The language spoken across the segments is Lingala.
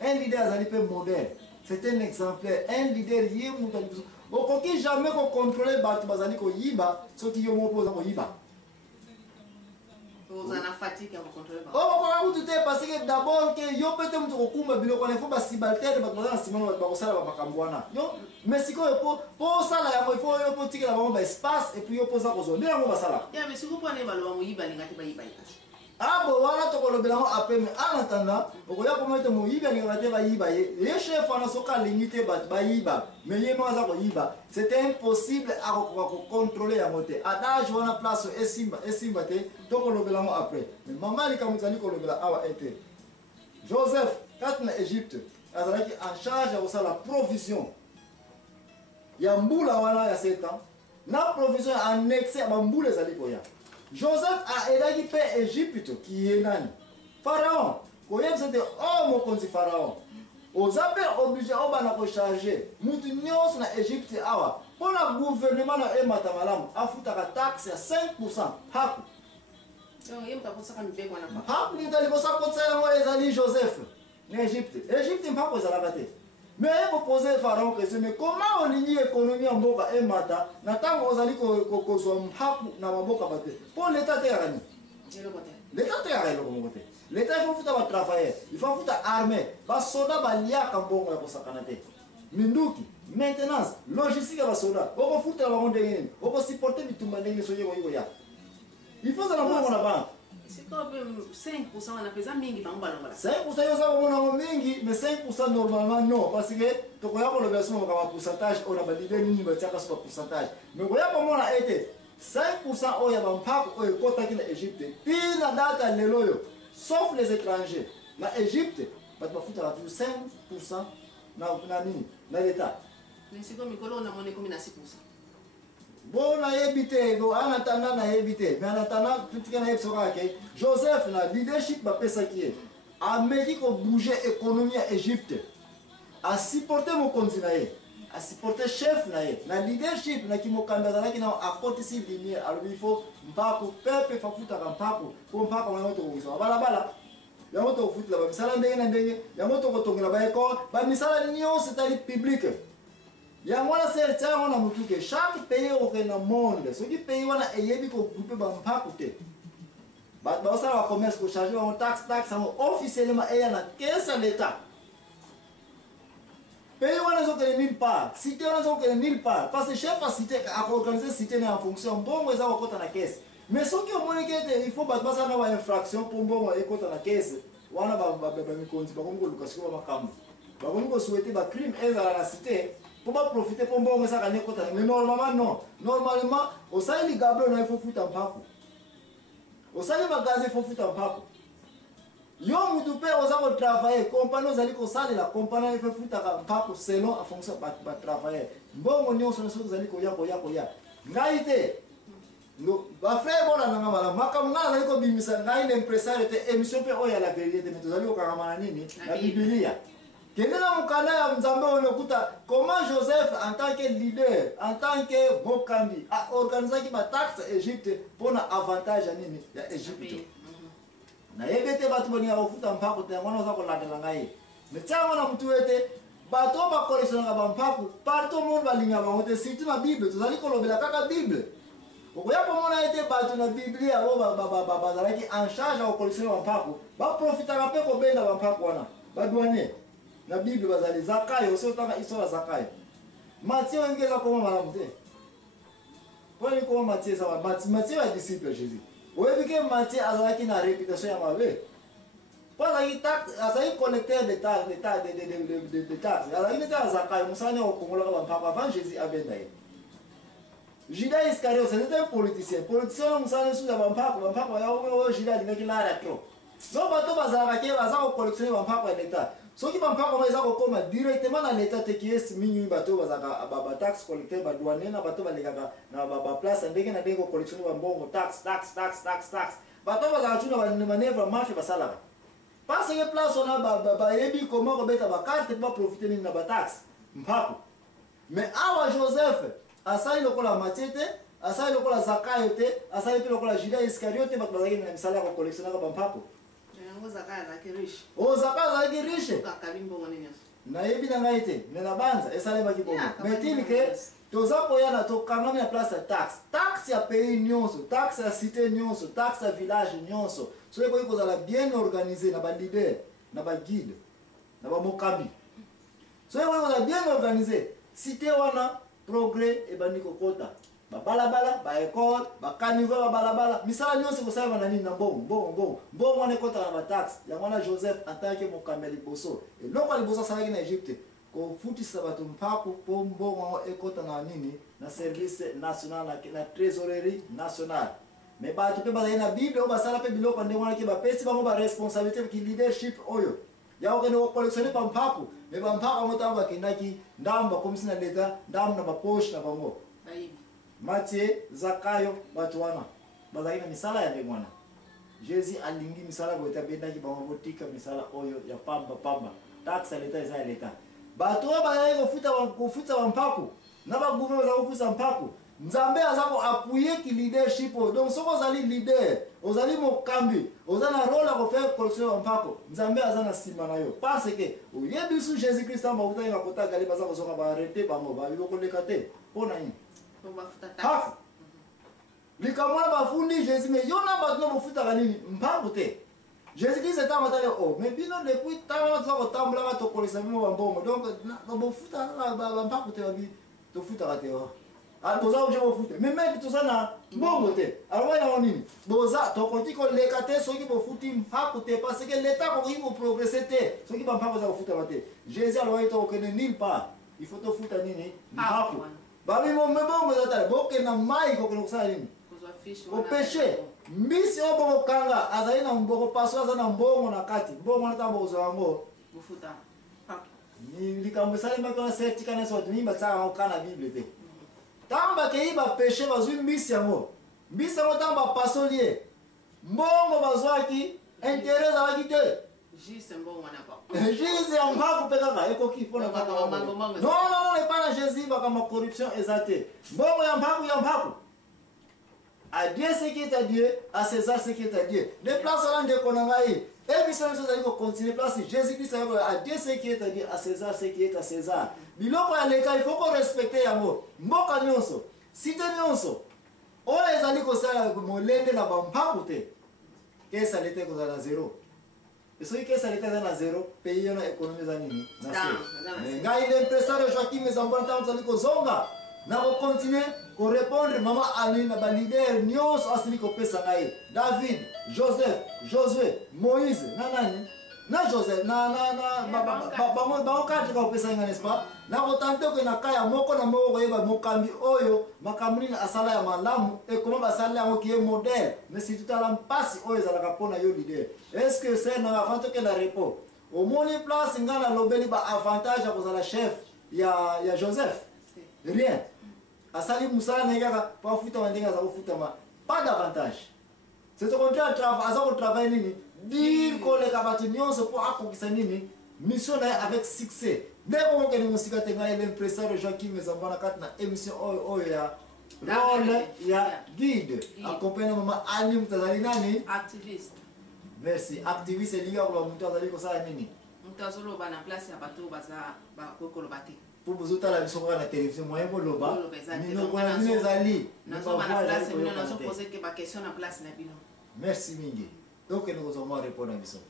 un leader azali pe modèle. C'est un exemplaire. Un leader yé mutu. Okoki jamais ko contrôler batu bazali ko yiba, soki yo mopoza ko yiba. Vous en fatigue à vous contrôler. Oh, tout est parce que d'abord que yo peut-être mutu ko kumba bilo ko faut ba sibalter ba bazana simano ba ko sala ba makambwana. Yo mais siko po sala ya il faut yo po tikela ba espace et puis yo poza ko zo. Ndira ngo ba sala. Ya mais siko po ne ba lo mo yiba ngati ba yiba. Ah bon, voilà to ko lobela ngo appel mais en attendant, okoya ko mettre mo yiba ngati ba yiba ye. Les chefs ana soka limité ba yiba. Mais ye maza ko yiba. C'était impossible à contrôler ya moté. Adage wana place esimba te to ko lobela ngo après. Mais maman li kamutani ko lobela awa été. Joseph, quand en Égypte, azalaki en charge de la provision. Ya mbula wana ya 7 ans. Na provision annexée à mbula zalikoya. Joseph a aidé qui fait Égypte qui est nani. Pharaon, koyem c'était mon konzi Pharaon. Aux appels obligés au bana ko charger. Mutu nyos na Égypte awa. Pour le gouvernement na emata malamu afuta ka taxe à 5% haku. Haku ni tali ko sakotsa yango ezali Joseph na Égypte. Égypte mpako ezalaka te. Mais il faut poser Pharaon question, mais comment on lit l'économie en boka et mata, n'attend qu'on s'allie qu'on soit mpaku na maboka bate. Pour l'État t'es arani. L'État t'es arani le côté. L'État il faut foutre travailler, il faut foutre armée, bas soda balia kambongo ya kosakanate. Minduki, maintenance, logistique ya soda. Oko foutre la bango ndenge, oko supporter bitumba ndenge soye ko ya. Il faut ça la bango na banque. C'est comme 5% on a pesé mingi dans balon. 5% yo ça on a mingi mais 5% normalement non parce que to ko ya ko le version comme pourcentage on a validé ni ba tiaka sur pourcentage mais ko ya ko mona été 5% o ya bampako o ko ta kina Égypte tina data lelo yo sauf les étrangers na Égypte ba futa la 5% na nini na l'état mais c'est comme mikolo on a monnaie comme na 6%. Bon, na yebite, go en attendant na yebite, mais en attendant tout ce qu'on a fait, Joseph na leadership ba pesa qui est, Amérique a bougé économie à Égypte, a supporté mon continent, a supporté chef na leadership na qui mo kambeza na qui na à côté si ligne, alors il faut mpako pepe fa futa ka mpako, ko mpako na moto ko bala bala. Ya moto ko futa ba misala ndenge na ndenge, ya moto ko tongela ba école, ba misala nyo c'est-à-dire public. Yangwana c'est on a mutu que chaque pays au monde, ce qui pays wana eyebi ko grouper ba mpako te. Ba ça va commerce ko charger on taxe officiellement et na caisse l'état. Pays wana zo que nulle part, cité wana zo que nulle part parce que chef a cité a organiser cité en fonction bon eza ko kota na caisse. Mais ce qui au moins que il faut ba ça na infraction pour bon e kota na caisse. Wana ba mi konti ba ko lukasko ba makambo. Ba ko souhaiter ba crime ezala na cité. Pour pas profiter pour bon ça gagner côté mais normalement non normalement au sein du gablo il faut foutre en papo au sein du magasin il faut foutre en papo yo mutu pe oza ko travailler compagnie ozali ko sala la compagnie il faut foutre en papo selon en fonction ba travailler bon on so ozali ko ya ngai te no ba frère bona na mala makamanga ozali ko bimisa ngai l'impresario te émission pe oya la vérité mais ozali ko kamana nini la biblia. Comment Joseph, en tant que leader, en tant que Bokambi, a organisé qui taxe Égypte pour un avantage à l'Égypte. Na yebete batu boni ya ofuta mpako te ngwana za ko ladela ngai. Mais tiens on a mutu ete bato ba collection ka mpako partout monde balinga ba hote site na Bible tozali ko lobela kaka Bible. Okoya ko mona ete bato na Bible ya ba zalaki en charge au collection ba mpako ba profita ka pe ko benda ba mpako wana. Ba douanier na Bible bazali Zakayo aussi autant histoire Zakayo. Matthieu ngeza koma malamu te. Poni koma Matthieu ça Matthieu est disciple Jésus. Oyebi ke Matthieu azalaki na réputation ya mabe. Pas la taxe azali collecteur de taxes de taxes. Azali neta Zakayo musane okongola ka mpaka avant Jésus abenda ye. Judas Iscariot c'était un politicien. Politicien musane sous la mpaka ya o Judas ngaki la ratro. So bato bazalaki bazako collectionner mpaka ya l'État. Ce qui va pas directement dans l'État qui est minimum bateau ba taxe collecteur ba douanier na bateau ba lekaka na ba place ndenge na ndenge collectionner ba mbongo taxe bateau ba za tuna ba manevre marche ba sala parce que place on a ba yebi comment rebeta ba carte pas profiter ni na ba taxe mpako mais awa Joseph asali lokola Matiete asali lokola Zakayo te asali pe lokola Judas Iscariot te ba bazaki na misala ko collectionner ba mpako ozaka za riche na yebi na ngaite na banza esalema kibongo metini ke toza koyana tokangami na place ya taxe ya pays nyonso, taxe ya cité nyonso, taxe ya village nyonso soki koki kozala bien organisé na balider na baguide na bamokambi soki koki kozala bien organisé cité wana progrès ebandi kokota babalabala baekole bakaniveau babalabala misala nyonso kosalema na nini na mbongo wana ekota na bataxe yango wana Joseph en tant que mokambi ya liboso eloko ya liboso asalaki na Egypte kofutisa bato mpako mpo mbongo ekota na nini na service national na trésorerie nationale mais bato mpe bazali na bible oyo basala mpe biloko ndenge wana ke bapesi bango baresponsabilité ki leadership oyo ya kokende kocollectionne bampako mais bampako yango ntango bakendaki ndambo bakomisi na leta ndambo na baposhe na bango Matthieu Zakayo bato wana bazalaki na misala ya ndenge wana Jésus alingi misala boye abendaki bango botika misala oyo ya pamba taxe ya leta eza ya leta bato oyo bazali kofuta bampako na bagouvernement bazali kofuta mpako nzambe aza koappuye ki leadership oyo donc soki ozali leader ozali mokambi oza na role ya kofaire collection ya bampako nzambe aza na nsima na yo parce ke oyebi su Jésus Christ amba bakutaki na kota gali baza kozoka baarete bango babi bokoleka te mpo na nini hafu likambo wana bafundi Jésus me yo na bato na bofutaka nini mpako te Jésus Christ est en train de oh mais bino depuis tant de kotambola ba tokolisa bimo bambongo donc bofuta ba kote babi to futa kate wa ah toza obje bofuta mais mec toza na mbongo te alors wana nini boza tokoti ko leka te soki bofuti mpako te parce que l'état ko ko progresser te soki ba mpako za kofuta bate Jésus alors ito okene nulle part il faut to futa nini mpako babi mo mbongo za tale boke na mai ko ko sala nini au péché mbisi oyo bokokanga azali na mboko paso aza na mbongo na kati mbongo wana ntango bokozwa yango bofuta likambo esalemaki wana sertika nyonso bato mingi batiaka yango ka na bible te ntango bakei bapeshe bazwi mbisi yango ntango bapasoli ye mbongo bazwaki intere ezalaki te jise ya mpako mpe kaka ekoki mpona non epa na Jésus bakama corruption eza te mbongo ya mpako à Dieu ce qui est à Dieu, à César ce qui est à Dieu. Les places là de Konangaï. Et puis ça nous continuer place Jésus-Christ à Dieu ce qui est à Dieu, à César ce qui est à César. Biloko ya leta il faut qu'on respecte yango. Mboka nyonso, cité nyonso. O ezali ko sala molende na bampako te. Que ça leta ko na zéro. Et ce que ça leta na zéro, pays na économie za nini? Na se. Ngai l'impresario Joaquim Zambonta nzali ko zonga. Na ko continuer ko répondre mama ali na ba leader nyonso asili ko pesa ngai David, Joseph, Josué, Moïse, na Joseph na ba okati ko pesa ngai n'est-ce pas na ko tante ko na kaya moko na moko ko yeba mokambi oyo makamuni na asala ya malamu e comment ba sala yango qui est modèle mais si tout à l'ampasi oyo ezalaka pona yo leader est-ce que c'est na avantage que la repos au moni place ngana lobeli ba avantage ya kozala chef ya Joseph rien asali musala na yaka pa futa wandenga za kufutama pas d'avantage c'est au contraire aza ko travailler nini dire ko le kabatu nyonso po akokisa nini mission na avec succès ndeko mo keni musika tenga ile impresario Joaquim Zambana kat na émission oyo ya rôle ya guide accompagné mama Ali mtazali nani activiste merci activiste liga kwa mtazali ko sala nini mtazolo bana place ya bato baza ba kokolo bati pour vous autres la mission na télévision moyen pour loba mino kwa mino ezali na so bana place mino na so poser que ba question na place na bino merci mingi donc nous allons répondre à mission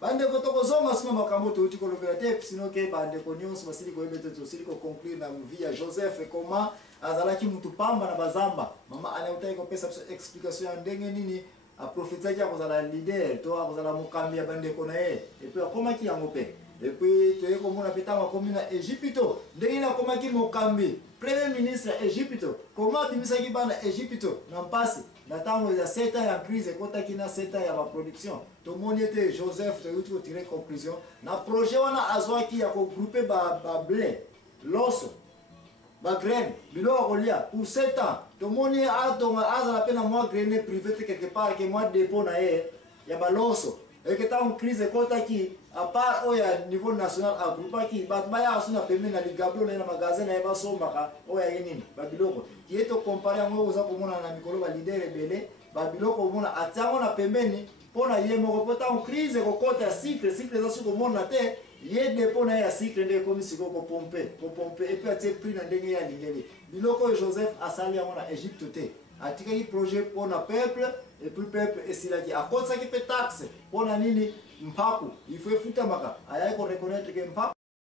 bandeko tokozonga sima makambo touti kolobela te sino ke bandeko nyonso basili koyebete tosili koconclure na vie ya Joseph ekoma azalaki mutu pamba na bazamba mama anautaki kopesa biso explication ya ndenge nini aprofetaki akozala leader to akozala mokambi ya bandeko na ye epuis akomaki yango mpe et puis tu es comme on appelle ma commune Égypto ndenge na komaki mokambi premier ministre Égypto comment bimisaki bana Égypto na mpasi na tango ya 7 ans ya crise ekotaki na 7 ans ya ba production to moni ete Joseph to yuti tirer conclusion na projet wana azwaki ya ko grouper ba blé loso ba graine biloko kolia pour 7 ans to moni atonga azala pena moi graine privé quelque part que moi dépôt na ye ya ba loso et que tant crise kotaki à part oya niveau national a groupe qui bat baya asuna pembe na ligablo na magasin na ba somaka oya yenini ba biloko qui est to comparer ngo oza komona na mikolo ba leader rebelle ba biloko mona atango na pembeni pona ye moko pota en crise ko kota cycle za suko mona te ye dépôt na ya cycle nde komi siko ko pomper et puis atie prix na ndenge ya lingeli biloko Joseph asali yango na Égypte te atikaki projet pour na peuple et puis peuple esilaki akotsa ki pe taxe pour na nini mpaku il faut futa maka ayako reconnaître que mpaku